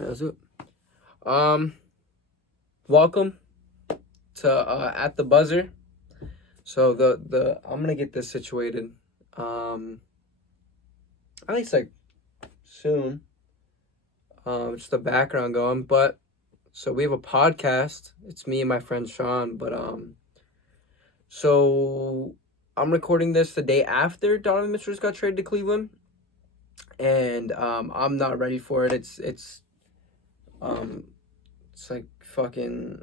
That's it. Welcome to At the Buzzer. So I'm gonna get this situated. At least like soon. Just the background going, but so we have a podcast. It's me and my friend Sean, but so I'm recording this the day after Donovan Mitchell just got traded to Cleveland, and I'm not ready for it. It's like fucking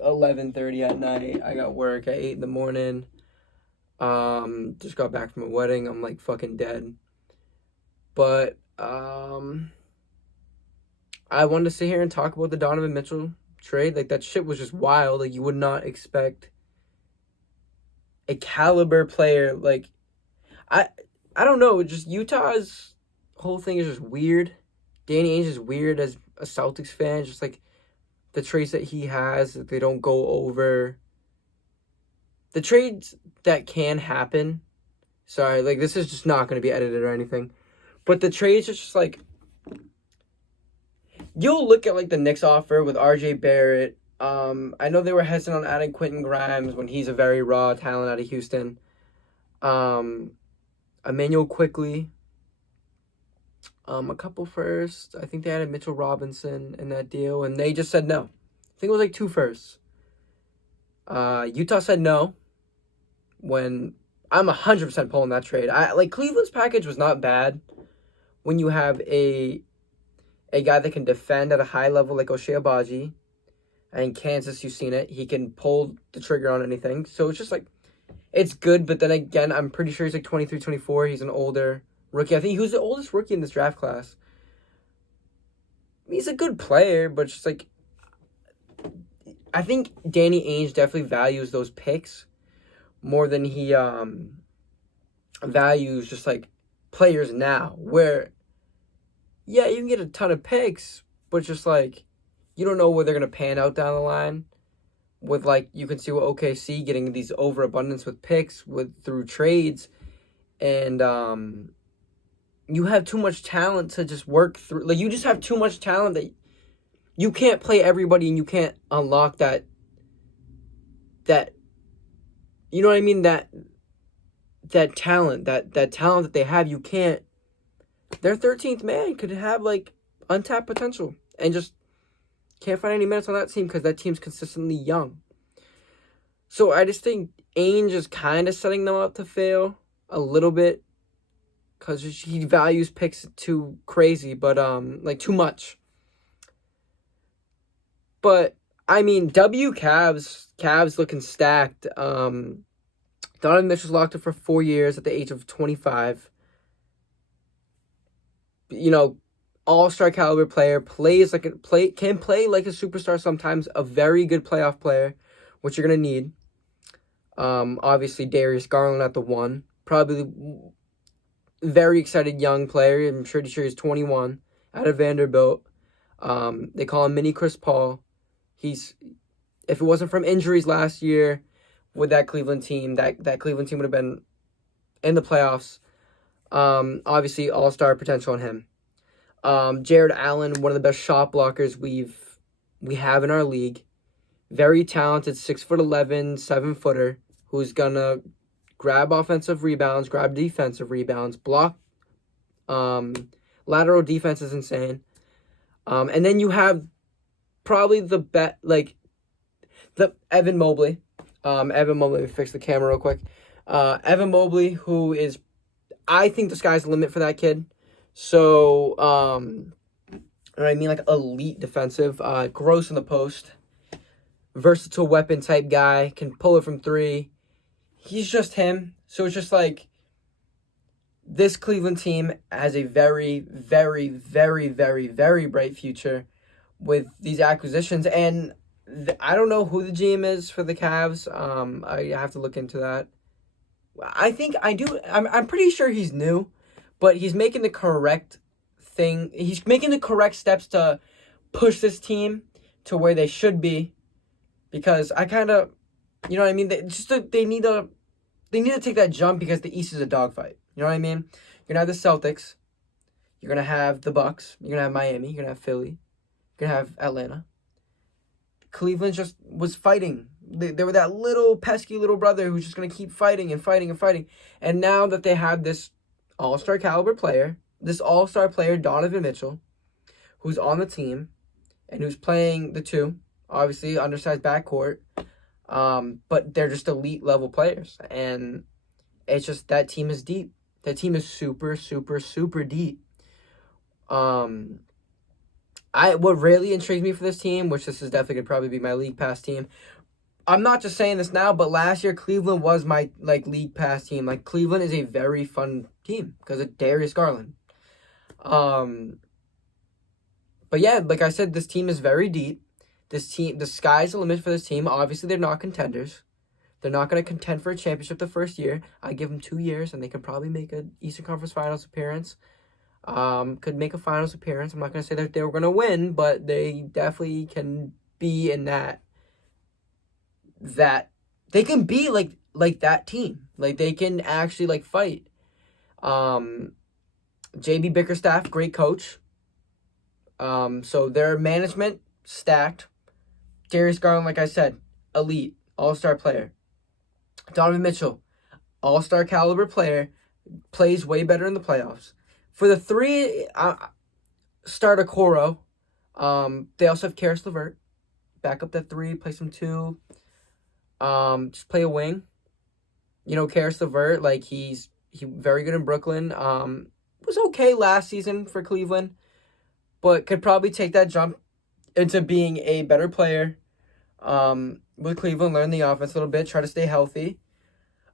11:30 at night. I got work at 8 in the morning. Just got back from a wedding. I'm like fucking dead. But I wanted to sit here and talk about the Donovan Mitchell trade. Like, that shit was just wild. Like, you would not expect a caliber player. Like, I don't know. Just Utah's whole thing is just weird. Danny Ainge is weird as a Celtics fan. Just like the trades that he has, that they don't go over. The trades that can happen. Sorry, like, this is just not going to be edited or anything. But the trades are just like, you'll look at like the Knicks offer with RJ Barrett. I know they were hesitant on adding Quentin Grimes when he's a very raw talent out of Houston. Emmanuel Quickly. A couple firsts. I think they added Mitchell Robinson in that deal, and they just said no. I think it was like 2 firsts. Utah said no. When I'm 100% pulling that trade. Cleveland's package was not bad. When you have a guy that can defend at a high level like Ochai Agbaji, and in Kansas, you've seen it. He can pull the trigger on anything. So it's just like, it's good, but then again, I'm pretty sure he's like 23, 24. He's an older rookie. I think he was the oldest rookie in this draft class. He's a good player, but it's just like, I think Danny Ainge definitely values those picks more than he values just like players now, where, yeah, you can get a ton of picks, but just like, you don't know where they're going to pan out down the line. With like, you can see what OKC getting these overabundance with picks through trades, and you have too much talent to just work through. Like, you just have too much talent that you can't play everybody, and you can't unlock that you know what I mean, that talent that they have. You can't. Their 13th man could have like untapped potential, and just can't find any minutes on that team because that team's consistently young. So I just think Ainge is kind of setting them up to fail a little bit, because he values picks too crazy, but like too much. But I mean, Cavs looking stacked. Donovan Mitchell's locked up for 4 years at the age of 25. You know, all-star caliber player, can play like a superstar sometimes, a very good playoff player, which you're gonna need. Obviously Darius Garland at the 1, probably very excited young player. I'm pretty sure he's 21, out of Vanderbilt. They call him Mini Chris Paul. If it wasn't from injuries last year with that Cleveland team, that Cleveland team would have been in the playoffs. Obviously all-star potential on him. Jared Allen, one of the best shot blockers we have in our league. Very talented, 6'11", 7-footer, who's gonna grab offensive rebounds, grab defensive rebounds, block. Lateral defense is insane. And then you have probably the Evan Mobley. Evan Mobley, let me fix the camera real quick. Evan Mobley, who is, I think the sky's the limit for that kid. So, I mean, like, elite defensive, gross in the post, versatile weapon type guy, can pull it from 3. He's just him. So it's just like, this Cleveland team has a very, very, very, very, very bright future with these acquisitions. And I don't know who the GM is for the Cavs. I have to look into that. I think I do. I'm pretty sure he's new, but he's making the correct thing. He's making the correct steps to push this team to where they should be, because I kind of, you know what I mean? They need to take that jump, because the East is a dogfight. You know what I mean? You're going to have the Celtics. You're going to have the Bucks. You're going to have Miami. You're going to have Philly. You're going to have Atlanta. Cleveland just was fighting. They were that little pesky little brother who's just going to keep fighting and fighting and fighting. And now that they have this all-star caliber player, this all-star player, Donovan Mitchell, who's on the team and who's playing the two, obviously undersized backcourt, but they're just elite level players. And it's just that team is deep. That team is super, super, super deep. What really intrigues me for this team, which this is definitely going to probably be my league pass team. I'm not just saying this now, but last year Cleveland was my league pass team. Cleveland is a very fun team because of Darius Garland. But yeah, like I said, this team is very deep. This team, the sky's the limit for this team. Obviously, they're not contenders. They're not going to contend for a championship the first year. I give them 2 years, and they could probably make an Eastern Conference Finals appearance. Could make a finals appearance. I'm not going to say that they were going to win, but they definitely can be in that they can be like that team. They can actually fight. JB Bickerstaff, great coach. So their management stacked. Darius Garland, like I said, elite, all-star player. Donovan Mitchell, all-star caliber player, plays way better in the playoffs. For the three, start Okoro. They also have Karis LeVert. Back up that three, play some two. Just play a wing. Karis LeVert, he's very good in Brooklyn. Was okay last season for Cleveland, but could probably take that jump into being a better player. With Cleveland, learn the offense a little bit, try to stay healthy.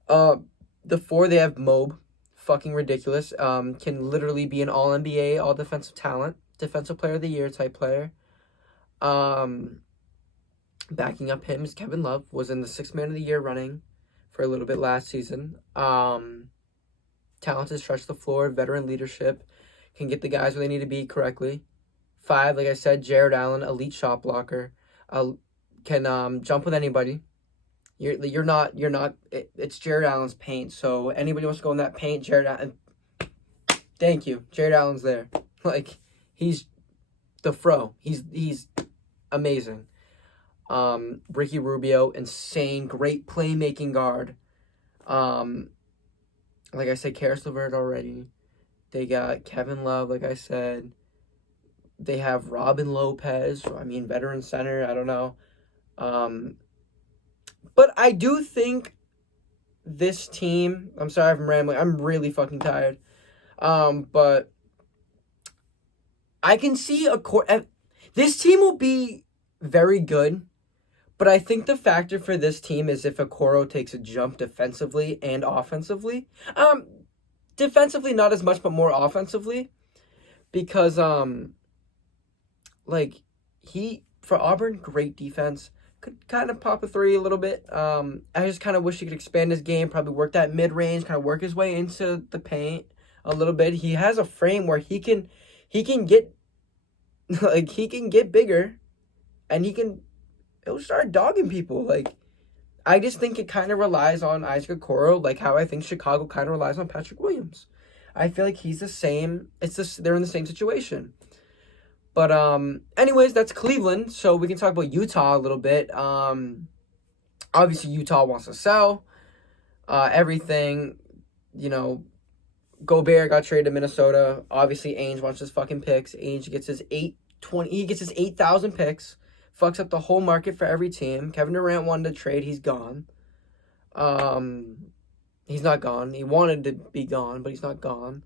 The four, they have Mob. Fucking ridiculous. Can literally be an all-NBA, all-defensive talent. Defensive player of the year type player. Backing up him is Kevin Love. Was in the 6th man of the year running for a little bit last season. Talented, stretch the floor, veteran leadership. Can get the guys where they need to be correctly. 5, like I said, Jared Allen, elite shot blocker. Can jump with anybody. You're not. It's Jared Allen's paint. So anybody wants to go in that paint, Jared Allen. Thank you, Jared Allen's there. He's the fro. He's amazing. Ricky Rubio, insane, great playmaking guard. Like I said, Karis LeVert already. They got Kevin Love, like I said. They have Robin Lopez. Veteran center. I don't know. But I do think this team, I'm sorry if I'm rambling, I'm really fucking tired. But I can see this team will be very good, but I think the factor for this team is if Okoro takes a jump defensively and offensively. Defensively not as much, but more offensively, because for Auburn, great defense. Could kind of pop a three a little bit. I just kind of wish he could expand his game, probably work that mid-range, kind of work his way into the paint a little bit. He has a frame where he can get he can get bigger, and he'll start dogging people. I just think it kind of relies on Isaac Okoro, how I think Chicago kind of relies on Patrick Williams. I feel like he's the same. They're in the same situation. But anyways, that's Cleveland, so we can talk about Utah a little bit. Obviously, Utah wants to sell everything. Gobert got traded to Minnesota. Obviously, Ainge wants his fucking picks. Ainge gets his 8,000 picks. Fucks up the whole market for every team. Kevin Durant wanted to trade. He's gone. He's not gone. He wanted to be gone, but he's not gone.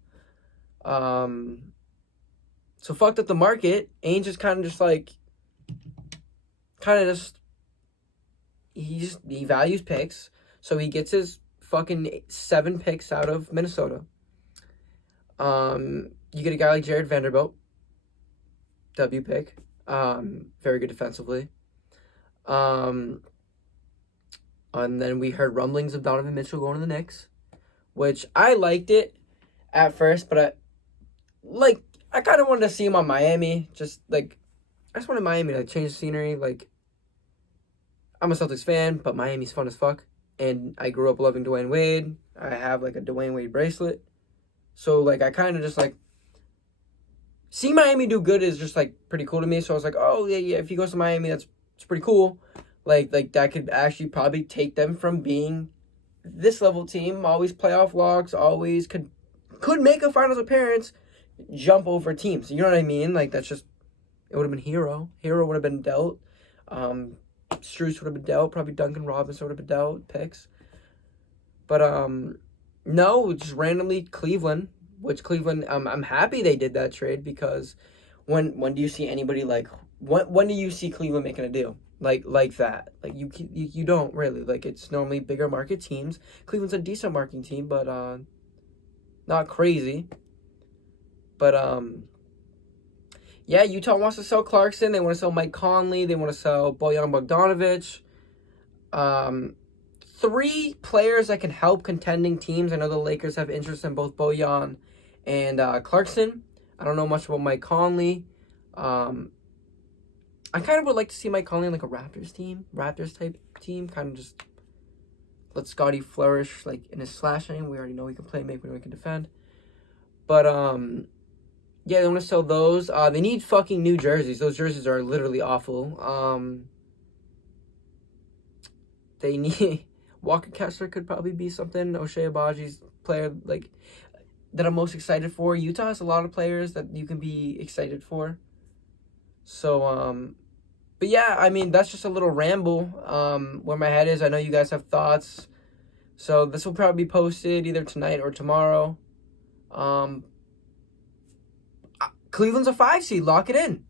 So fucked up the market. Ainge is he values picks, so he gets his fucking 7 picks out of Minnesota. You get a guy like Jared Vanderbilt, W pick, very good defensively. And then we heard rumblings of Donovan Mitchell going to the Knicks, which I liked it at first, but I kind of wanted to see him on Miami. I just wanted Miami to change the scenery. I'm a Celtics fan, but Miami's fun as fuck. And I grew up loving Dwayne Wade. I have a Dwayne Wade bracelet. So I kind of just seeing Miami do good is just like pretty cool to me. So I was like, oh yeah, if he goes to Miami, it's pretty cool. Like that could actually probably take them from being this level team, always playoff locks, always could make a finals appearance, jump over teams. You know what I mean? Like that's just it would have been Hero. Hero would have been dealt. Struce would have been dealt. Probably Duncan Robinson would have been dealt picks. But no, just randomly Cleveland. Which Cleveland, I'm happy they did that trade because when do you see anybody like when do you see Cleveland making a deal like that? Like you don't really, like it's normally bigger market teams. Cleveland's a decent marketing team, but not crazy. But yeah, Utah wants to sell Clarkson. They want to sell Mike Conley. They want to sell Bojan Bogdanovic. 3 players that can help contending teams. I know the Lakers have interest in both Bojan and Clarkson. I don't know much about Mike Conley. I kind of would like to see Mike Conley in like a Raptors type team. Kind of just let Scotty flourish like in his slashing. We already know he can play, make, we know he can defend. But yeah, they want to sell those. They need fucking new jerseys. Those jerseys are literally awful. They need Walker Kessler could probably be something. O'Shea Abaji's player like that I'm most excited for. Utah has a lot of players that you can be excited for. So but yeah, I mean that's just a little ramble. Where my head is. I know you guys have thoughts. So this will probably be posted either tonight or tomorrow. Cleveland's a 5 seed. Lock it in.